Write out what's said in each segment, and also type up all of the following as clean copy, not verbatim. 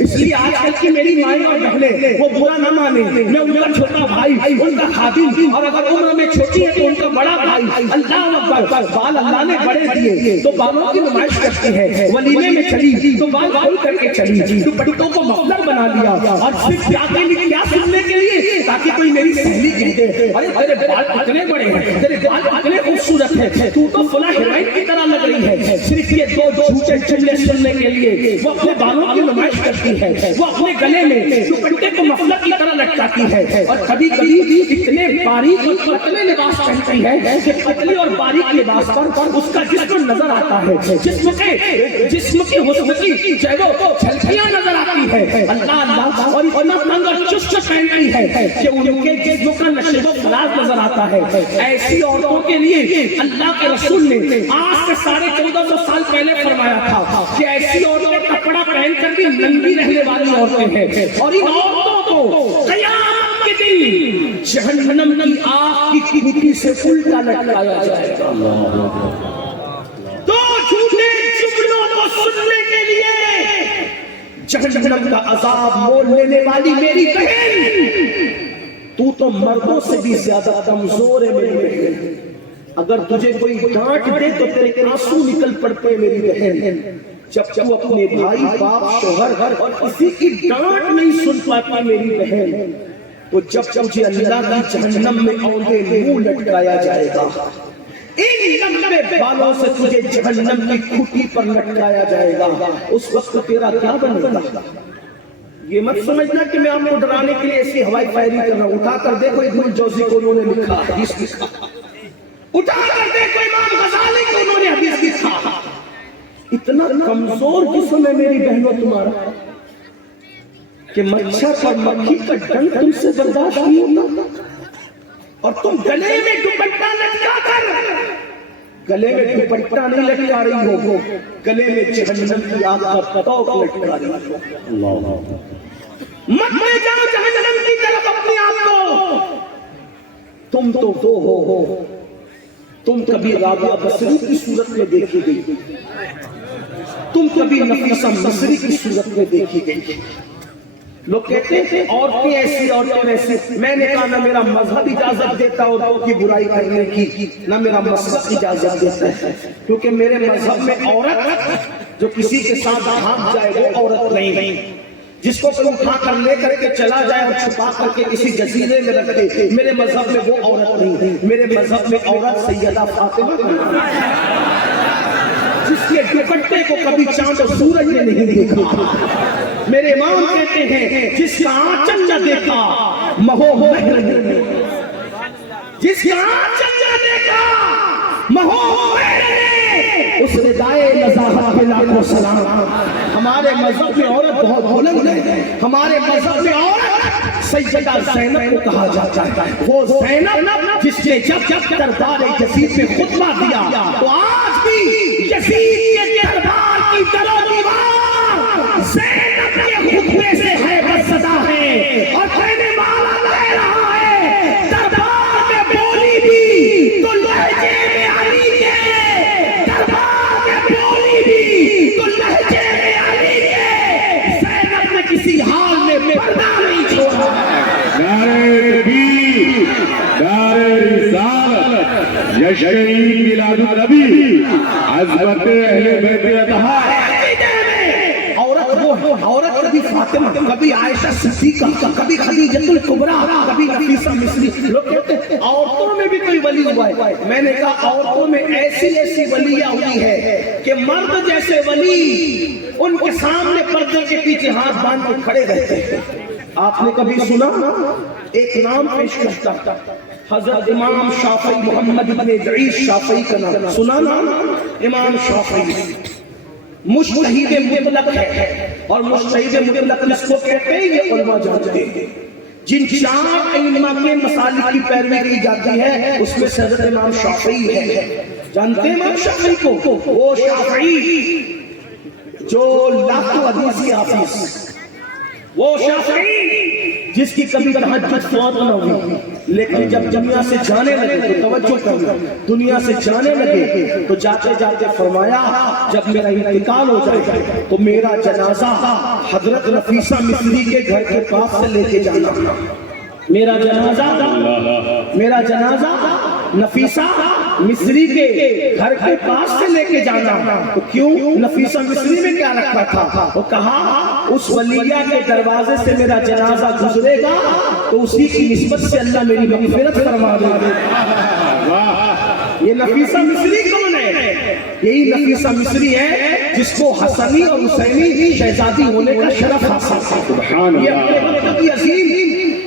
اس لیے آج کل کی میری مائیں اور بہنیں وہ برا نہ مانے، میں ان کا چھوٹا بھائی، ان کا خادم، اور اگر عمر میں چھوٹی ہے تو ان کا بڑا بھائی۔ اللہ اکبر، بال اللہ نے بڑے دیے تو بالوں کی نمائش کرتی ہے، ولیمے میں چلی تو بال کھول کر کے چلی، دوپٹوں کو مفلر بنا لیا، اور صرف کیا سننے کے لیے تاکہ کوئی میری سہیلی کہہ دے ارے تیرے بال کتنے بڑے ہیں، تیرے بال کتنے خوبصورت ہیں، تو فلاں ہیروئن کی طرح لگ رہی ہے۔ صرف یہ دو جھوٹے جملے سننے کے لیے وہ اپنے بالوں کی نمائش کرتی ہے، وہ اپنے گلے میں دوپٹے کو مفلر کی طرح لٹکاتی ہے، اور کبھی کبھی اتنے باریک اور پتلے لباس پہنتی ہے کہ پتلے اور باریک لباس پر اس کا جسم نظر آتا ہے، جسم کی حسن کی وہ جھلکیاں نظر آتی ہے۔ اللہ اللہ، اور اتنا تنگ اور چست پہنتی ہے کہ ان کے جسم کا نشیب و فراز نظر آتا ہے۔ ایسی عورتوں کے لیے اللہ کے رسول نے آج سے 1450 سال پہلے فرمایا تھا کہ ایسی عورتیں کپڑا پہن کر بھی ننگی رہنے والی عورتیں ہیں، اور ان عورتوں کو قیامت کے دن جہنم کی آگ کی کھڑکی سے الٹا لٹکایا جائے گا۔ دو جھوٹے جملوں کو سننے کے لیے جہنم کا عذاب مول لینے والی میری بہن، تو مردوں سے بھی زیادہ کمزور ہے میری بہن۔ اگر تجھے کوئی ڈانٹ دے تو تیرے آنسو نکل پڑتے میری بہن۔ جب تو اپنے بھائی، باپ، شوہر اور کسی کی ڈانٹ نہیں سن پاتی میری بہن، تو جب تجھے اللہ کی جہنم میں اوندے منہ لٹکایا جائے گا، ان لمبے بالوں سے تجھے جہنم کی کھوٹی پر لٹکایا جائے گا، اس وقت تیرا کیا بنے گا؟ یہ مت سمجھنا کہ میں آپ کو ڈرانے کے لیے ایسی ہوائی فائرنگ کر رہا ہوں۔ اٹھا کر دیکھو ابن جوزی کو انہوں نے لکھا، حدیث لکھا، اٹھا کر دیکھو امام غزالی کو انہوں نے حدیث لکھا۔ اتنا کمزور جسم ہے میری بہنوں تمہارا کہ مچھر اور مکھی کا ڈنک تم سے برداشت نہیں ہوتا، اور تم گلے میں دوپٹہ لٹکا کر، گلے میں دوپٹہ نہیں لٹکا رہی ہو، گلے میں جہنم کی آگ کا توق لٹکا رہی ہو۔ مت لے جاؤ جہنم کی طرف اپنے آپ کو، تم تو وہ ہو، تم کبھی رابعہ بصری کی صورت میں دیکھی گئی، تم کبھی نفیسہ مصری کی صورت میں دیکھی گئی۔ لوگ کہتے ہیں عورتیں ایسی، عورتیں ویسی۔ میں نے کہا نہ میرا مذہب اجازت دیتا عورتوں کی برائی کرنے کی، نہ میرا مذہب اجازت دیتا ہے، کیونکہ میرے مذہب میں عورت جو کسی کے ساتھ بھاگ جائے وہ عورت نہیں، جس کو کوئی اٹھا کر لے کر کے چلا جائے اور چھپا کر کے کسی جزیرے میں رکھ دے، میرے مذہب میں وہ عورت نہیں۔ میرے مذہب میں عورت سیدہ فاطمہ جس کے دوپٹے کو کبھی چاند و سورج نے نہیں دیکھا۔ میرے امام کہتے ہیں جس کا آنچل نہ دیکھا مہو مہر نے، جس کا آنچل نہ دیکھا مہو مہر نے، اس ردائے نزاہت پہ لاکھوں سلام۔ ہمارے مذہب میں عورت بہت بلند ہے، ہمارے مذہب میں عورت سیدہ زینب کو کہا جاتا ہے۔ وہ زینب جس نے جب دربار یزید میں خطبہ دیا تو آج بھی یزید کے دربار کی در و دیوار زینب کے خطبے سے ہیبت زدہ ہے، اور کہنے والا کہہ رہا ہے دربار میں بولی بھی تو لہجے میں علی کے، دربار میں بولی بھی تو لہجے میں علی کے، زینب نے کسی حال میں پردہ نہیں چھوڑا۔ نعرہ تکبیر، نعرہ رسالت، یشکری میلاد النبی، عظمت اہل بیت اطہار۔ عورت کبھی فاطمہ، کبھی عائشہ صدیقہ، کبھی خدیجہ الکبریٰ، کبھی نفیسہ مصری۔ لوگ کہتے ہیں عورتوں میں بھی کوئی ولی ہوا ہے۔ میں نے کہا عورتوں میں ایسی ایسی ولیاں ہوئی ہے کہ مرد جیسے ولی ان کے سامنے پردے کے پیچھے ہاتھ باندھ کے کھڑے رہتے ہیں۔ آپ نے کبھی سنا؟ ایک نام پیش کرتا، حضرت امام شافعی، محمد بن ادریس شافعی کا نام سنا نا؟ امام شافعی مجتہد مطلق ہے، اور مجتہد مطلق جس کو کہتے ہیں یہ علماء جانتے ہیں۔ جن چار ائمہ کے مسالک کی پیروی کی جاتی ہے اس میں سے حضرت امام شافعی ہے۔ جانتے ہیں امام شافعی کو؟ وہ شافعی جو لاکھوں حدیث کے حافظ، وہ شافعی جس کی کبھی تہجد فوت نہ ہوئی، لیکن جب دنیا سے جانے لگے تو توجہ کرنا، دنیا سے جانے لگے تو جاتے جاتے فرمایا جب میرا انتقال ہو جائے تو میرا جنازہ حضرت نفیسہ مصری کے گھر کے پاس سے لے کے جانا، میرا جنازہ نفیسہ مصری کے گھر کے پاس سے لے کے جانا۔ تو کیوں؟ نفیسہ مصری میں کیا رکھا تھا؟ وہ کہا اس ولیہ کے دروازے سے میرا جنازہ گزرے گا تو اسی کی نسبت سے اللہ میری مغفرت فرما دے گا۔ یہ نفیسہ مصری کون ہے؟ یہی نفیسہ مصری ہے جس کو حسنی اور حسینی شہزادی ہونے کا شرف حاصل ہے۔ یہ اپنے وقت کی عظیم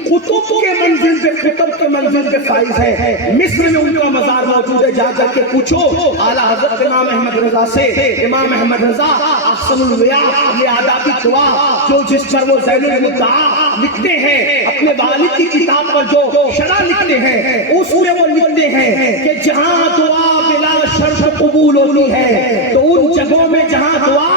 قطب کے منزل پہ، قطب کے منزل پہ فائز ہے۔ مصر میں ان کا مزار موجود ہے، جا کر کے پوچھو اعلیٰ حضرت امام احمد رضا سے۔ امام احمد رضا احسن الویاء، یہ آدابی دعا جو جس پر وہ زین المدعا لکھتے ہیں، اپنے والد کی کتاب پر جو شرح لکھتے ہیں اس میں وہ لکھتے ہیں کہ جہاں دعا بلا شرط قبول ہوتی ہے تو ان جگہوں میں جہاں دعا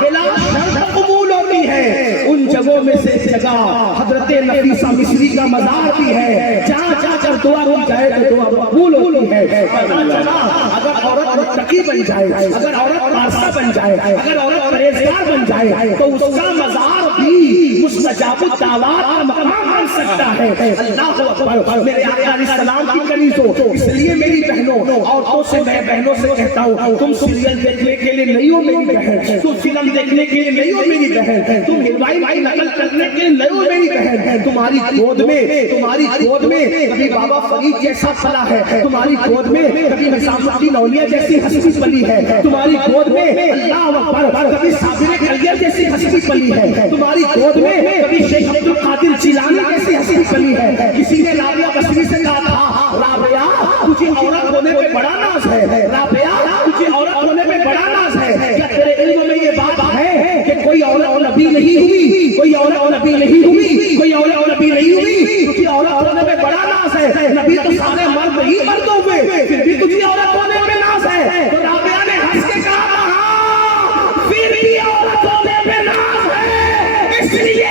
بلا شرط قبول ہوتی ہے ان جگہوں میں سے جگہ حضرت نفیسہ مصری کا مزار بھی ہے، جہاں جا کر دعا کی جائے تو دعا قبول ہوتی ہے۔ اگر عورت متقی بن جائے، اگر عورت پارسا بن جائے، اگر عورت پرہیزگار بن جائے تو اس کا مزار بھی مستجاب الدعوات کا مقام بن سکتا ہے۔ اللہ اکبر۔ میرے آقا علیہ السلام کی کنیزوں، اس لیے میری بہنوں، عورتوں سے میں بہنوں سے کہتا ہوں تم سیریل دیکھنے کے لیے نہیں ہو میری بہن، تم فلم دیکھنے کے لیے نہیں ہو میری بہن، تم ہدایت نقل کرنے کے لیے نہیں ہو میری بہن، تمہاری گود میں کبھی بابا فرید جیسا پلا ہے، تمہاری گود میں کبھی نظام الدین اولیاء جیسی ہستی پلی ہے، تمہاری گود میں اللہ اکبر کبھی صابر کلیہ جیسی ہستی پلی ہے، تمہاری گود میں کبھی شیخ عبد القادر جیلانی جیسی ہستی پلی ہے۔ کسی نے رابعہ بصری سے کہا تھا رابعہ تجھے عورت ہونے پہ بڑا ناز ہے، رابعہ تجھے عورت ہونے پہ بڑا ناز ہے، کیا تیرے علم میں یہ بات ہے کہ کوئی عورت نبی نہیں ہوئی، کوئی عورت نبی نہیں ہوئی، کوئی عورت نبی نہیں ہوئی، تجھے عورت ہونے پہ بڑا ناز ہے، نبی تو سارے مرد ہی مرد ہوئے پھر بھی تجھے عورت ہونے پہ ناز ہے۔ تو رابعہ نے ہنس کے کہا ہاں پھر بھی عورت ہونے پہ ناز ہے، اس لیے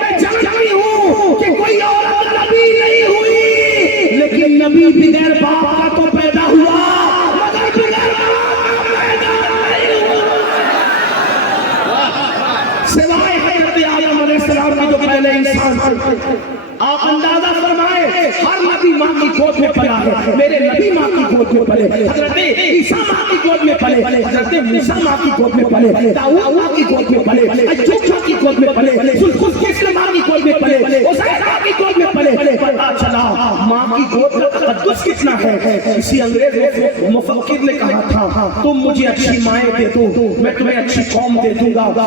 میں جانتی ہوں کہ کوئی عورت نبی نہیں ہوئی، لیکن نبی بغیر باپ کا تو پیدا ہوا مگر بغیر باپ کا پیدا نہیں ہوا۔ سوائے حضرت آدم علیہ السلام کا جو پہلے انسان تھے، آپ اندازہ فرمائے ہر نبی ماں کی گود میں پلا ہے، میرے نبی ماں کی گود میں پلے، حضرت عیسیٰ ماں کی گود میں پلے، حضرت موسیٰ ماں کی گود میں پلے، داؤد ماں کی گود میں پلے، ایوب ماں کی گود میں پلے، ذوالقرنین ماں کی گود میں پلے، عزیر ماں کی گود میں پلے۔ پتہ چلا ماں کی گود کا تقدس کتنا ہے۔ کسی انگریز مفکر نے کہا تھا تم مجھے اچھی مائیں دے دو میں تمہیں اچھی قوم دے دوں گا۔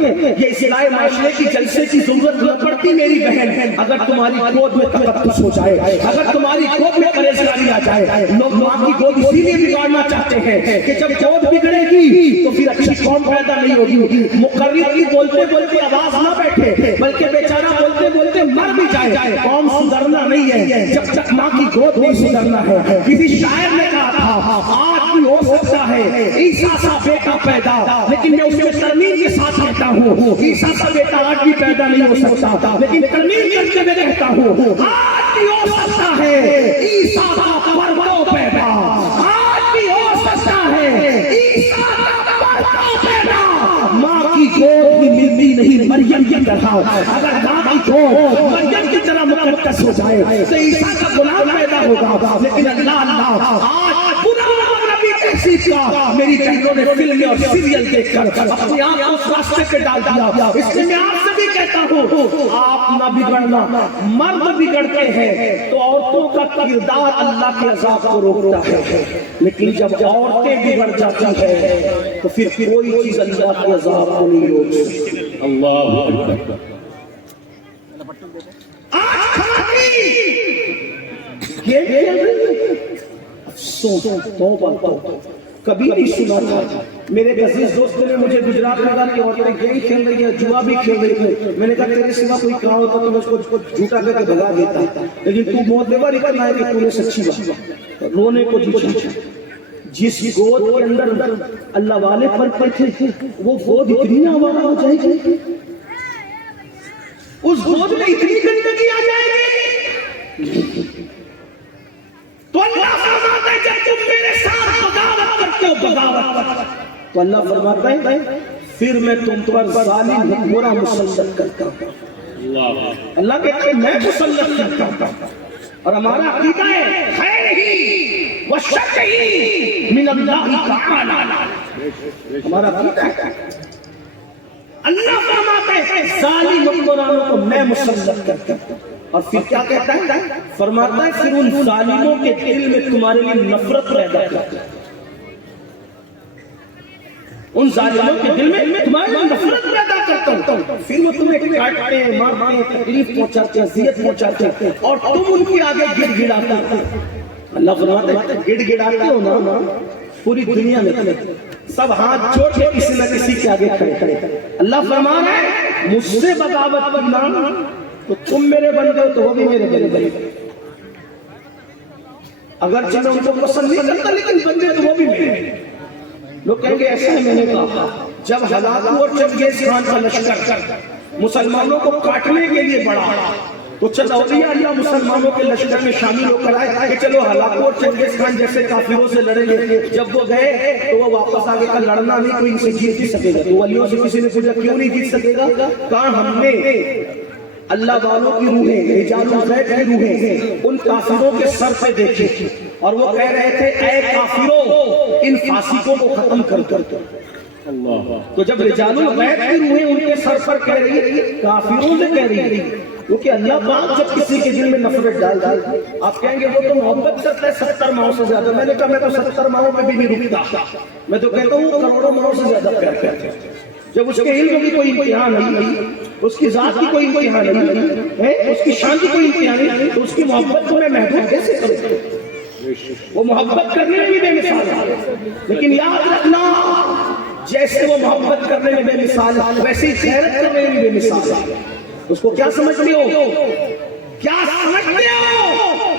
یہ اصلاح معاشرے کی جلسے کی ضرورت نہ پڑتی میری بہن، اگر تمہاری گود میں تقدس ہو جائے، اگر تمہاری گود میں پرہیزگاری آ جائے۔ لوگ ماں کی گود اسی لیے بگاڑنا چاہتے ہیں کہ جب گود بگڑے گی تو پھر اچھی قوم پیدا نہیں ہوگی۔ مقرر کی بولتے بولتے آواز نہ بیٹھے بلکہ بیچارہ بولتے بولتے مر بھی جائے، قوم سدھرنا نہیں ہے جب تک ماں کی گود نہیں سدھرنا ہے۔ کسی شاعر نے کہا تھا آج بھی ہو سکتا ہے عیسیٰ سا بیٹا پیدا، لیکن میں اسے ترمیم کے ساتھ کہتا ہوں عیسیٰ سا بیٹا آج بھی پیدا نہیں ہو سکتا، لیکن ترمیم کرتے میں کہتا ہوں آج بھی ہو سکتا ہے عیسیٰ کا پرورو پیدا، آج بھی ہو سکتا ہے عیسیٰ کا پرورو پیدا۔ ماں کی گود بھی ملتی نہیں مریم کی طرح، اگر ماں کی گود مریم کی طرح مقدس ہو جائے تو عیسیٰ کا غلام پیدا ہوگا، لیکن اللہ آج پورا تحصیل کا میری بہنوں نے فلمیں اور سیریل دیکھ کر اپنی آنکھ کو اس راستے پہ ڈال دیا۔ اس لیے میں آپ سے بھی کہتا ہوں آپ نہ بگڑنا، مرد بگڑتے ہیں تو عورتوں کا کردار اللہ کے عذاب کو روکتا ہے، لیکن جب عورتیں بگڑ جاتی ہیں تو پھر کوئی چیز اللہ کے عذاب کو نہیں روک سکتی۔ اللہ اکبر۔ آج کھاتی گیم کھیل رہی ہے، افسوس توبہ کبھی نہیں سنا تھا۔ میرے عزیز دوست نے مجھے گجرات میں کہا کہ عورتیں گیم کھیل رہی ہیں، جوا بھی کھیل رہی ہیں۔ میں نے کہا تیرے سوا کوئی کہا ہوتا تو میں اس کو جھوٹا کر کے بھگا دیتا، لیکن تو بہت بڑا اتنا ہے کہ تو نے سچی بات رونے کو جی چھوڑا۔ جس گود کے اندر اللہ والے پل پل تھے وہ گود اتنی آوارہ ہو جائے گی، اس گود میں اتنی گندگی آ جائے گی، تو اللہ فرماتا ہے جب تم میرے ساتھ بغاوت کرتے ہو بغاوت، تو اللہ فرماتا ہے پھر میں تم پر ظالم برا مسلط کرتا ہوں۔ اللہ کہتا ہے میں مسلط کرتا ہوں، اور ہمارا عقیدہ ہے خیر ہی و شر ہی من اللہ تعالی، ہمارا عقیدہ ہے اللہ فرماتا ہے ظالم حکمرانوں کو میں مسلط کرتا ہوں، اور پھر کیا کہتا ہے؟ فرماتا ہے پھر ان ظالموں کے دل میں تمہارے لیے نفرت پیدا کرتا ہے، ان ظالموں کے دل میں تمہارے لیے نفرت پیدا کرتا ہوں، پھر وہ تمہیں کاٹتے ہیں، مارتے ہیں، تکلیف پہنچاتے ہیں، اذیت پہنچاتے ہیں، اور تم ان کے آگے گڑ گڑاتے ہو۔ اللہ فرماتا ہے گڑ گڑاتے ہو نا پوری دنیا میں سب ہاتھ جوڑ کے کسی نہ کسی کے آگے کھڑے۔ اللہ فرما رہا ہے مجھ سے بغاوت کرنا تو تم میرے بندے ہو تو وہ بھی میرے بندے، اگرچہ میں ان کو پسند نہیں کرتا لیکن بندے تو وہ بھی میرے۔ لوگ کہیں گے ایسا ہے، میں نے کہا جب ہلاکو اور چنگیز خان کا لشکر مسلمانوں کو کاٹنے کے لیے بڑھا تو چند اولیاء اللہ مسلمانوں کے لشکر میں شامل ہو کر آئے کہ چلو ہلاکو اور چنگیز خان جیسے کافروں سے لڑیں گے۔ جب وہ گئے تو وہ واپس آگے کا لڑنا نہیں، کوئی ان سے جیت نہیں سکے گا۔ تو ولیوں سے کسی نے پوچھا کیوں نہیں جیت سکے گا؟ کہا ہم نے اللہ والوں کی روحیں، رجال الغیب کی روحیں ان کافروں کے سر پہ دیکھی اور وہ کہہ رہے تھے اے کافروں ان فاسقوں کو ختم کر کر۔ تو جب رجال الغیب کی روحیں ان کے سر پر کہہ رہی ہے، کافروں سے کہہ رہی ہے، کیونکہ اللہ پاک جب کسی کے دل میں نفرت ڈال دی، آپ کہیں گے وہ تو محبت کرتا ہے 70 ماہوں سے زیادہ۔ میں نے کہا میں تو 70 ماہوں میں بھی نہیں رکتا، میں تو کہتا ہوں کروڑوں ماہوں سے زیادہ پیار کرتا ہے۔ جب اس کے علم کی کوئی امتحان نہیں، اس کی ذات کی کوئی امتحان نہیں، اس کی شان کی کوئی امتحان نہیں، تو اس کی محبت کو میں محدود کیسے کروں؟ وہ محبت کرنے میں بھی بے مثال ہے، لیکن یاد رکھنا جیسے وہ محبت کرنے میں بے مثال ہے ویسے ہی غیرت کرنے میں بھی بے مثال ہے۔ اس کو کیا سمجھتے ہو؟ کیا سمجھتے ہو؟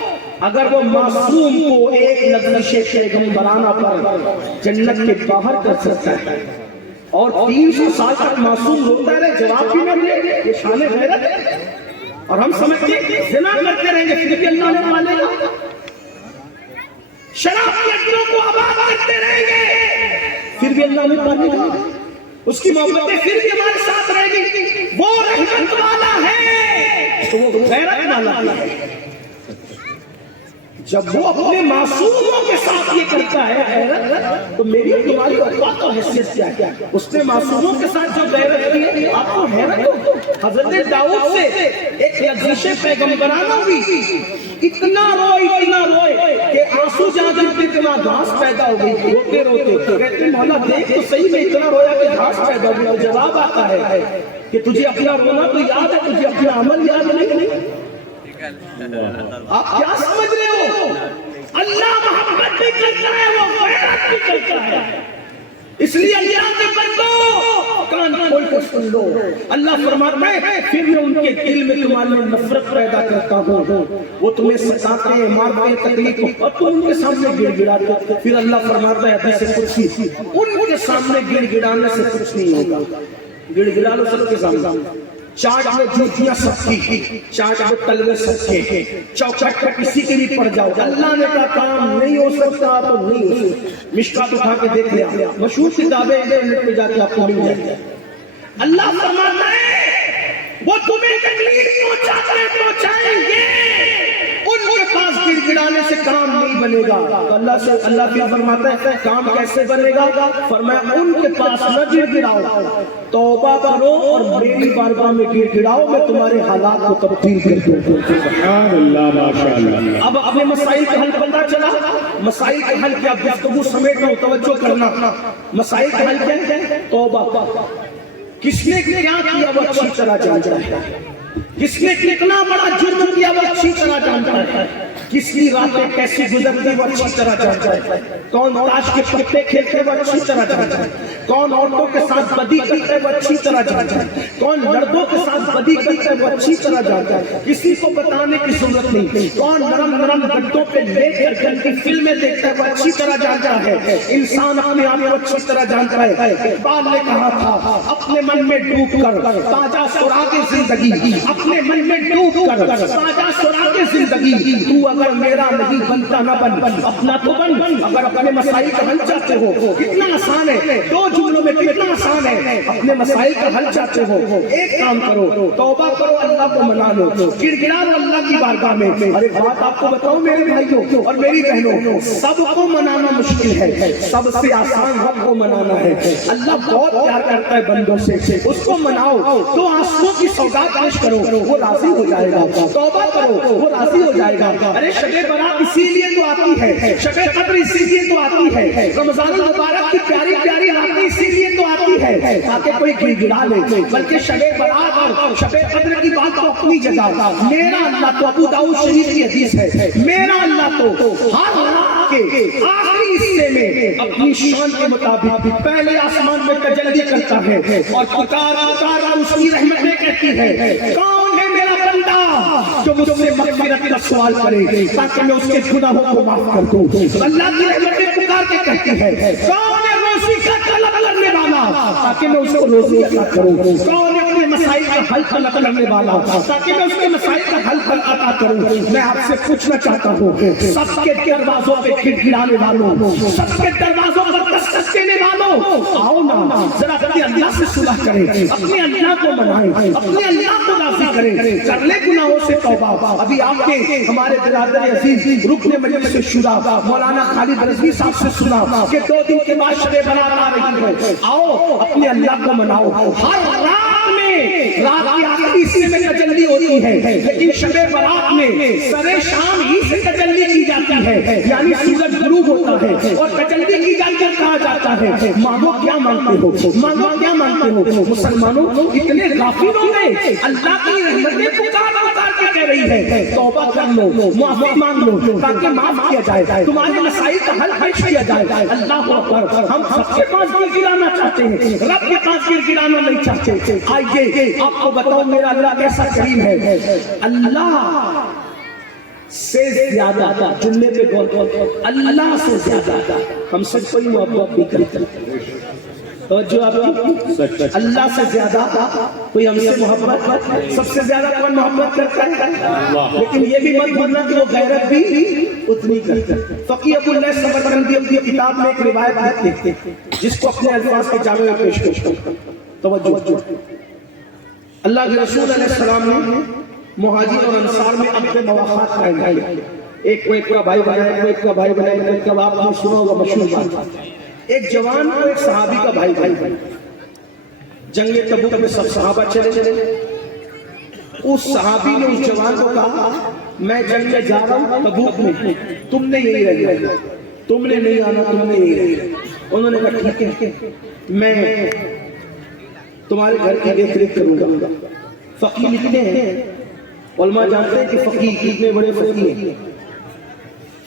اگر وہ معصوم کو ایک لغزش پیغمبرانہ پر جنت کے باہر کر سکتا ہے اور 300 سال تک معصوم روتا رہے جواب بھی نہ دے، یہ شان غیرت ہے۔ اور ہم سمجھتے ہیں زنا کرتے رہیں گے پھر بھی اللہ نے پالے گا، شراب کی اڈوں کو آباد کرتے رہیں گے پھر بھی اللہ نے پالے گا، اس کی محبتیں پھر بھی ہمارے ساتھ رہے گی۔ وہ رحمت والا ہے تو وہ غیرت والا ہے۔ جب وہ اپنے معصوموں کے ساتھ یہ کرتا ہے غیرت، تو میری تمہاری اوقات اور حیثیت کیا ہے؟ اس نے معصوموں کے ساتھ جو غیرت کی ہے آپ کو حیرت ہو؟ حضرت داؤد سے ایک لغزش پیغمبرانہ ہوئی، اتنا روئے کہ آنسو جا گرتے اتنا گھاس پیدا ہو گئی، روتے روتے کہتے مولا دیکھ تو صحیح میں اتنا رویا کہ گھاس پیدا ہو گئی۔ جواب آتا ہے کہ تجھے اپنا رونا تو یاد ہے، تجھے اپنا عمل یاد نہیں۔ آپ کیا سمجھ رہے ہو؟ اللہ محبت بھی کرتا ہے، وہ غیرت بھی کرتا ہے، اس لیے اللہ کے بندو کان کھول کر سن لو۔ اللہ فرماتا ہے پھر میں ان کے دل میں تمہارے لیے نفرت پیدا کرتا ہوں، وہ تمہیں ستاتے ہیں، مارتے ہیں، تکلیف اور تم ان کے سامنے گڑ گڑاتے ہو۔ پھر اللہ فرماتا ہے حدیث قدسی ان کے سامنے گڑ گڑانے سے کچھ نہیں ہوگا۔ گڑ گڑا لو سب کے سامنے، چاٹ میں جوتیاں سب کی، چاٹ میں تلوے سب کے، چوکھٹ پر کسی کے بھی پڑ جاؤ، اللہ نے کہا کام نہیں ہو سکتا تو نہیں ہو سکتا۔ مشکات اٹھا کے دیکھ لیا، مشہور کتابیں انٹرنیٹ پہ جا کے آپ کو مل جائے۔ اللہ فرماتا ہے وہ تمہیں تکلیف پہنچائیں گے، ان کے پاس گڑ گڑانے سے کام نہیں بنے گا۔ تو اللہ کیا فرماتا ہے کام کیسے بنے گا؟ فرمایا ان کے پاس نہ گڑ گڑاؤ، توبہ کرو اور میری بارگاہ میں گڑ گڑاؤ، میں تمہارے حالات کو تبدیل کر دوں۔ سبحان اللہ، ماشاءاللہ۔ اب اپنے مسائل کا حل پتہ چلا، مسائل کا حل کیا؟ گفتگو سمیٹ میں توجہ کرنا۔ مسائل کا حل کیا ہے؟ توبہ۔ کس نے کیا کیا وہ اچھی طرح جانتا ہے، کس نے کتنا بڑا جرم کیا وہ اچھی طرح جانتا ہے، کس کی راتیں کیسی گزرتی وہ اچھی طرح جانتا ہے، کون تاش کے پتے کھیلتے وہ اچھی طرح جانتا ہے۔ کون عورتوں کے ساتھ بدی کرتا ہے وہ اچھی طرح جانتا ہے، کون لڑکوں کے ساتھ بدی کرتا ہے وہ اچھی طرح جانتا ہے، کسی کو بتانے کی ضرورت نہیں، کون نرم نرم گڈوں پہ لے کر جن کی فلمیں دیکھتا ہے وہ اچھی طرح جانتا ہے، انسان اپنے آپ کو اچھی طرح جانتا ہے۔ اقبال نے کہا تھا اپنے من میں ڈوب کر تاجا سراغ زندگی، اپنے من میں ڈوب کر تاجا سراغ زندگی، تو اگر میرا نہیں بنتا نہ بن، اپنا تو بن، اگر اپنے مسائل کا حل چاہتے ہو، کتنا آسان ہے، دو جملوں میں کتنا آسان ہے، اپنے مسائل کا حل چاہتے ہو ایک کام کرو، توبہ کرو، اللہ کو منا لو، گڑ گڑا لو اللہ کی بارگاہ میں۔ اور ایک بات آپ کو بتاؤں میرے بھائیوں اور میری بہنوں، سب کو منانا مشکل ہے، سب سے آسان رب کو منانا ہے۔ اللہ بہت پیار کرتا ہے بندوں سے، اس کو مناؤ تو آنسوؤں کی سوگات پیش کرو، وہ راضی ہو جائے گا، توبہ کرو وہ راضی ہو جائے گا۔ ارے شب برات اسی لیے تو آتی ہے، شب قدر اسی لیے تو آتی ہے، رمضان المبارک کی پیاری پیاری راتیں اسی لیے تو آتی ہے تاکہ کوئی گڑ گڑا لے، بلکہ شب برات اور شب قدر کی بات تو اپنی جگہ۔ میرا اللہ تو ابو داؤد شریف کی حدیث ہے، میرا اللہ تو ہر رات کے آخری حصے میں اپنی شان کے مطابق پہلے آسمان میں تجلی کرتا ہے اور پکار پکار اس کی رحمتیں کہتی ہے، کون ہے میرا بندہ جو مجھ سے مغفرت کا سوال کرے تاکہ میں اس کے گناہوں کو معاف کر دوں۔ اللہ کی رحمتیں پکار کے کہتی ہے، کون ہے روزی کا طلب کرنے والا تاکہ میں اس کو روزی عطا کروں، کون ہے اپنے مسائل کا حل طلب کرنے والا تاکہ میں اس کے مسائل کا حل عطا کروں۔ میں آپ سے پوچھنا چاہتا ہوں، سب کے دروازوں پہ گڑگڑانے والوں، سب کے دروازوں پر دستک دینے والوں، آؤ نا ذرا اپنے اللہ سے صلح کریں، اپنے اللہ کو منائیں، اپنے اللہ کو راضی کریں، کر لے گناہوں سے توبہ۔ ابھی آپ کے ہمارے برادر عزیز رکن مجلس شورا مولانا خالد رضوی صاحب سے سنا کہ 2 دن کے بعد شب برات آ رہی ہے، آؤ اپنے اللہ کو مناؤ۔ ہر رات میں رات کی آخری حصے میں تجلی ہوتی ہے، لیکن شب برات میں سرے شام ہی سے تجلی کی جاتی ہے، یعنی سورج غروب ہوتا ہے اور تجلی کی جاتی ہے۔ کہا جاتا ہے مانگو کیا مانگتے ہو، مانگو کیا مانگتے ہو۔ مسلمانوں اتنے غافل ہو گئے، اللہ کی رحمتیں پکار پکار کے کہہ رہی ہے توبہ کر لو، معافی مانگ لو تاکہ معاف کیا جائے، تمہارے مسائل کا حل پیش کیا جائے۔ اللہ اکبر، ہم سب کے پاس گڑ گڑانا چاہتے ہیں، رب کے پاس گڑ گڑانا نہیں چاہتے۔ آئیے آپ کو بتاؤں میرا اللہ کیسا کریم ہے، اللہ سے زیادہ، جملے پہ غور کرو، اللہ سے زیادہ ہم سب کوئی محبت بھی کرتے ہیں۔ توجہ آپ کی، اللہ سے زیادہ کوئی ہم سے محبت، سب سے زیادہ کون محبت کرتا ہے؟ لیکن یہ بھی مت بھولنا کہ وہ غیرت بھی اتنی کرتا ہے۔ فقیہ ابو اللہ سمرقندی اپنی کتاب میں ایک روایت لکھتے ہیں جس کو اپنے الفاظ کے جامع میں پیش کرتا ہوں۔ توجہ، اللہ کے رسول علیہ السلام نے مہاجر اور انصار میں اپنے مواقعات قائم کیے، ایک کو ایک کا بھائی بنایا، کوئی ایک کا بھائی بنایا۔ ایک کا آپ نے سنا ہوگا مشہور بات، ایک جوان کو ایک صحابی کا بھائی جنگ تبوک میں سب صحابہ چلے، اس صحابی نے اس جوان کو کہا میں جنگ میں جا رہا ہوں تبوک میں، تم نے یہی رہنا، تم نے نہیں آنا، تم نے یہی رہنا۔ انہوں نے کہا ٹھیک ہے، میں تمہارے گھر کی دیکھ ریکھ کروں گا۔ فقیر لکھتے ہیں، علماء جانتے ہیں کہ فقیر کتنے بڑے فقیر ہیں۔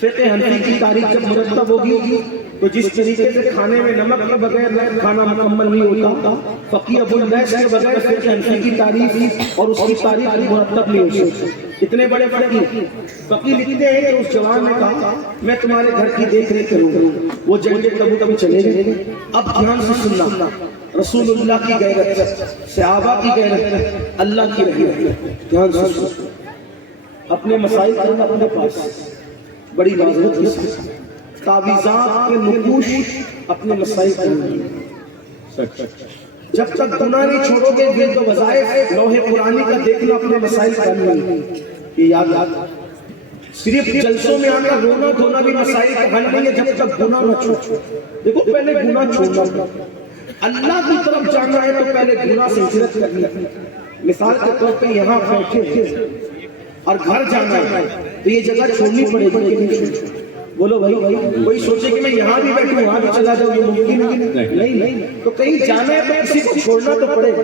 فقہ حنفی کی تاریخ جب مرتب ہوگی تو جس طریقے سے کھانے میں نمک کے بغیر کھانا مکمل نہیں ہوتا، فقیہ ابو اللیث کے بغیر فقہ حنفی کی تاریخ اور اس کی تاریخ مرتب نہیں ہو سکتی۔ اتنے بڑے فقیر فقیر لکھتے ہیں کہ اس جوان نے کہا میں تمہارے گھر کی دیکھ ریکھ کروں گا۔ وہ جنگ تبوک میں چلے گئے۔ اب دھیان سے سننا، رسول اللہ کی غیرت، صحابہ کی غیرت، اللہ کی رحمت، دھیان سے سننا۔ اپنے مسائل کرنا اپنے پاس بڑی معذرت کے ساتھ، تعویذات کے نقوش اپنے مسائل کرنا، جب تک گناہ نہیں چھوڑو گے ورد و وظائف لوح قرآنی کا دیکھنا اپنے مسائل کرنا، یہ یاد صرف جلسوں میں آنا رونا دھونا بھی مسائل کا حل نہیں ہے جب تک گناہ نہ چھوڑو۔ دیکھو پہلے گناہ چھوڑنا، اللہ کی طرف جانا ہے تو پہلے گناہ سے ہجرت کرنی ہے۔ مثال کے طور پہ یہاں بیٹھے اور گھر جانا ہے تو یہ جگہ چھوڑنی پڑے گی کہ نہیں؟ بولو بھائی، کوئی سوچے کہ میں یہاں بھی بیٹھوں وہاں بھی چلا جاؤں، یہ ممکن نہیں۔ تو کہیں جانا ہے تو کسی کو چھوڑنا تو پڑے گا۔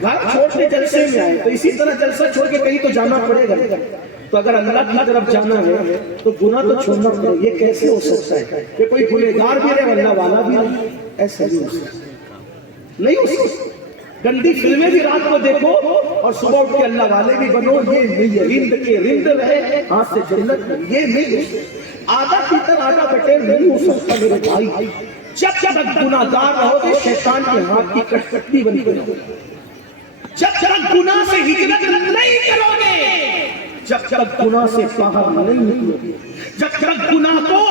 گھر چھوڑ کے جلسے میں آئے تو اسی طرح جلسہ چھوڑ کے کہیں تو جانا پڑے گا۔ تو اگر اللہ کی طرف جانا ہے تو گناہ تو چھوڑنا پڑے۔ یہ کیسے ہو سکتا ہے کہ کوئی گنہگار بھی رہے اللہ والا بھی رہے؟ ایسا نہیں ہو سکتا۔ نہیں ہو سکتا. گندی فلمیں بھی رات کو دیکھو اور صبح اٹھ کے اللہ والے بھی بنو، یہ نہیں ہے. رند کے رند رہے ہاتھ سے جنت میں، یہ نہیں ہو سکتا. آدھا پیتر آدھا بٹیر نہیں ہو سکتا میرے بھائی. جب تک گناہگار رہو گے شیطان کے ہاتھ کی کٹکٹی بن کے رہو گے. جب تک گناہ سے ہجرت نہیں کرو گے، جب تک گناہ سے باہر نہیں نکلو گے، جب تک گناہ کو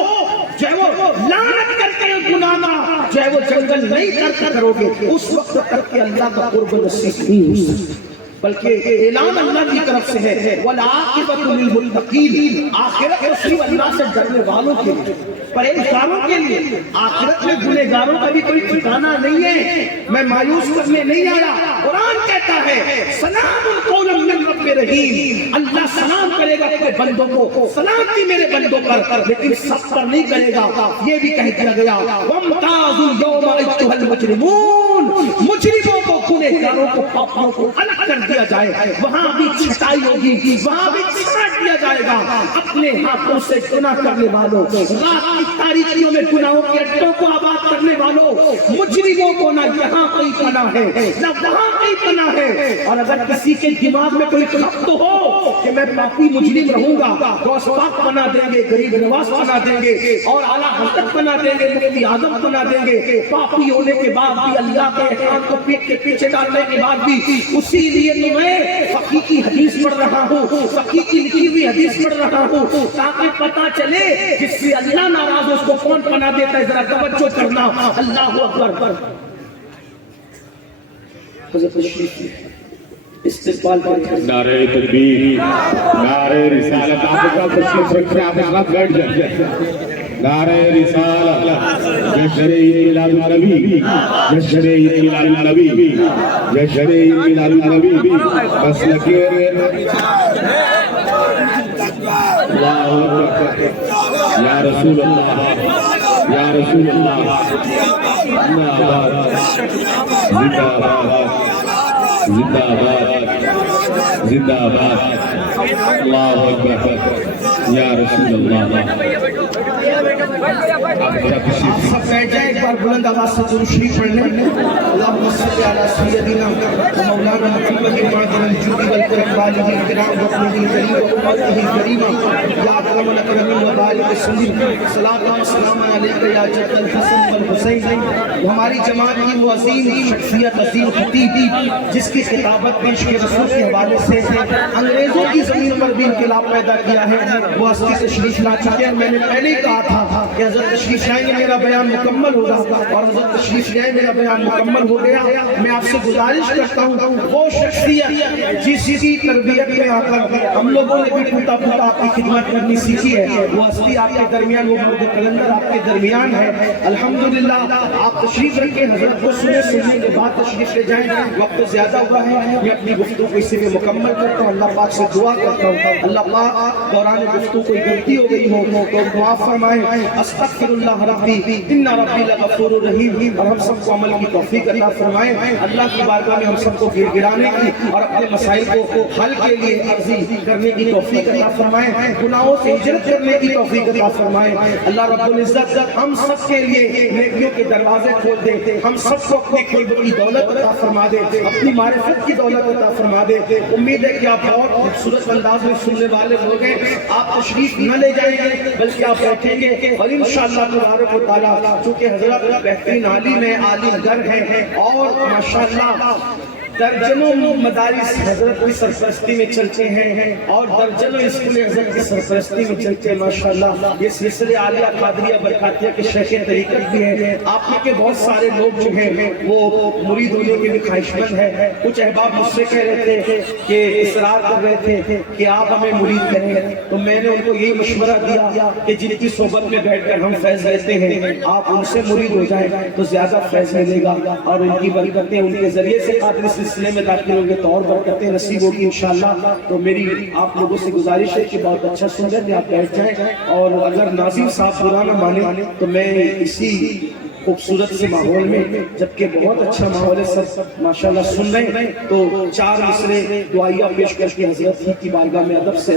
جو ہے وہ لعنت کرتے ہیں گناہ کا جو ہے وہ جنگل نہیں کرو گے، اس وقت تک کہ اللہ کا قرب نصیب نہیں ہو سکتا. بلکہ اعلان اللہ کی طرف سے ہے وَالْعَاقِبَةُ لِلْمُتَّقِينَ، آخرت تو صرف اللہ سے ڈرنے والوں کے لیے، پرہیزگاروں کے لیے. آخرت میں گنہگاروں کا بھی کوئی ٹھکانہ نہیں ہے. میں مایوس کرنے نہیں آیا. قرآن کہتا ہے سلام قولا من رب رحیم، اللہ سلام کرے گا اپنے بندوں کو، سلامتی میرے بندوں پر، لیکن سب پر نہیں کرے گا. یہ بھی کہہ دیا گیا وَامْتَازُوا الْيَوْمَ أَيُّهَا الْمُجْرِمُونَ، مجرموں کو گنہگاروں کو پاپیوں کو الگ کر دیا جائے. وہاں بھی چھٹائی ہوگی، وہاں بھی چھاٹ دیا جائے گا. اپنے ہاتھوں سے گناہ کرنے والوں، رات کی تاریکیوں میں گناہوں کے اڈوں کو آباد کرنے والوں، مجرموں کو نہ یہاں کوئی پناہ ہے نہ وہاں کوئی پناہ ہے. اور اگر کسی کے دماغ میں کوئی خط ہو کہ میں پاپی مجرم رہوں گا، غوث پاک بنا دیں گے، غریب نواز بنا دیں گے، اور اعلیٰ حضرت بنا دیں گے، مفتی اعظم بنا دیں گے. پاپی ہونے کے بعد بھی اللہ کے احکام کو پیٹ کے پیچھے ڈالنے کے بعد بھی، اسی لیے تو میں فقی کی حدیث پڑھ رہا ہوں، فقی کی لکھی ہوئی حدیث پڑھ رہا ہوں، تاکہ پتہ چلے جس سے اللہ ناراض اس کو کون بنا دیتا ہے. ذرا توجہ کرنا. اللہ اکبر. حضرت تشریف استقبال کریں. نعرہ تکبیر، نعرہ رسالت. آپ کا تشریف رکھیں، آپ اس وقت بیٹھ جائیں. نعرہ رسالت، جشن میلاد النبی، جشن میلاد النبی، جشن میلاد النبی. بس لگے اللہ اکبر. یا رسول اللہ، یا رسول اللہ. زندہ باد، زندہ باد، زندہ باد، زندہ باد. اللہ اکبر. یا رسول اللہ. آپ سب بیٹھ جائیں، ایک بار بلند آواز سے درود شریف پڑھ لیں. اللہم صلی علی سیدنا مولانا محمد معدن الجود والکرم والہ الکرام وابنہ الکریم وامتہ الکریمہ یا اکرم الاکرمین وبارک وسلم. صلاۃ و سلام علیک یا جد الحسن والحسین. ہماری جماعت کی وہ عظیم شخصیت، عظیم خطیب جس کی خطابت میں عشق رسول کے حوالے سے انگریزوں کی زمین پر بھی انقلاب پیدا کیا ہے، وہ ہستی تشریف لا چکے ہیں. میں نے پہلے ہی کہا تھا کہ حضرت تشریف لائیں گے میرا بیان مکمل ہوگا، اور حضرت تشریف لائیں میرا بیان مکمل ہو گیا. میں آپ سے گزارش کرتا ہوں وہ شخصیت جس کی تربیت میں آ کر ہم لوگوں نے بھی ٹوٹا پھوٹا آپ کی خدمت کرنی سیکھی ہے، وہ ہستی آپ کے درمیان، وہ مرد کلندر آپ کے درمیان ہے. الحمدللہ آپ تشریف رکھیں، حضرت کو سننے کے بعد تشریف لے جائیں. وقت زیادہ ہوا ہے، میں اپنی گفتگو کو اسی میں مکمل کرتا ہوں. اللہ پاک سے دعا کرتا ہوں اللہ پاک دوران گفتگو کوئی غلطی ہو گئی ہو تو دعا فرمائیں. استغفر اللہ ربی ان ربی لغفور رحیم. اور ہم سب کو عمل کی توفیق عطا فرمائیں. اللہ کی بارگاہ میں ہم سب کو گر گرانے کی اور اپنے مسائل کو حل کے لیے عرضی کرنے کی توفیق عطا فرمائیں. گناہوں سے ہجرت کرنے کی توفیق عطا فرمائیں. اللہ رب العزت ہم سب کے لیے نیکیوں کے دروازے کھول دے، ہم سب کو اپنی قلب کی دولت عطا فرما دے، اپنی معرفت کی دولت عطا فرما دے. امید ہے کہ آپ بہت خوبصورت انداز میں سننے والے لوگ ہیں. آپ تشریف نہ لے جائیں گے بلکہ آپ بیٹھیں گے، اور انشاءاللہ تبارک و تعالیٰ چونکہ حضرت بہترین عالم ہے، عالم گر ہے، اور ماشاءاللہ درجنوں مدارس حضرت کی سرپرستی میں چلتے ہیں اور درجنوں اسکول حضرت کی سرپرستی میں چلتے ہیں. ماشاءاللہ یہ سلسلے عالیہ قادریہ برکاتیہ کے شیخ طریقت بھی ہیں. آپ میں کے بہت سارے لوگ جو ہیں وہ مرید ہونے کے لیے خواہش مند ہیں. کچھ احباب مجھ سے کہہ رہے تھے کہ اصرار کر رہے تھے کہ آپ ہمیں مرید کریں، تو میں نے ان کو یہی مشورہ دیا کہ جن کی صحبت میں بیٹھ کر ہم فیض لیتے ہیں آپ ان سے مرید ہو جائیں تو زیادہ فیض ملے گا، اور ان کی برکتیں ان کے ذریعے سے قادری سلسلے میں داخل ہوں گے تو اور برکتیں نصیب ہوگی انشاءاللہ. تو میری آپ لوگوں سے گزارش ہے کہ بہت اچھا سن رہے آپ بیٹھ جائیں، اور اگر ناظم صاحب برا نہ مانے تو میں اسی خوبصورت سے ماحول میں، جبکہ بہت اچھا ماحول ہے، سب ماشاءاللہ سن رہے ہیں، تو 4 مصرے دعائیہ پیش کر کے حضرت کی بارگاہ میں ادب سے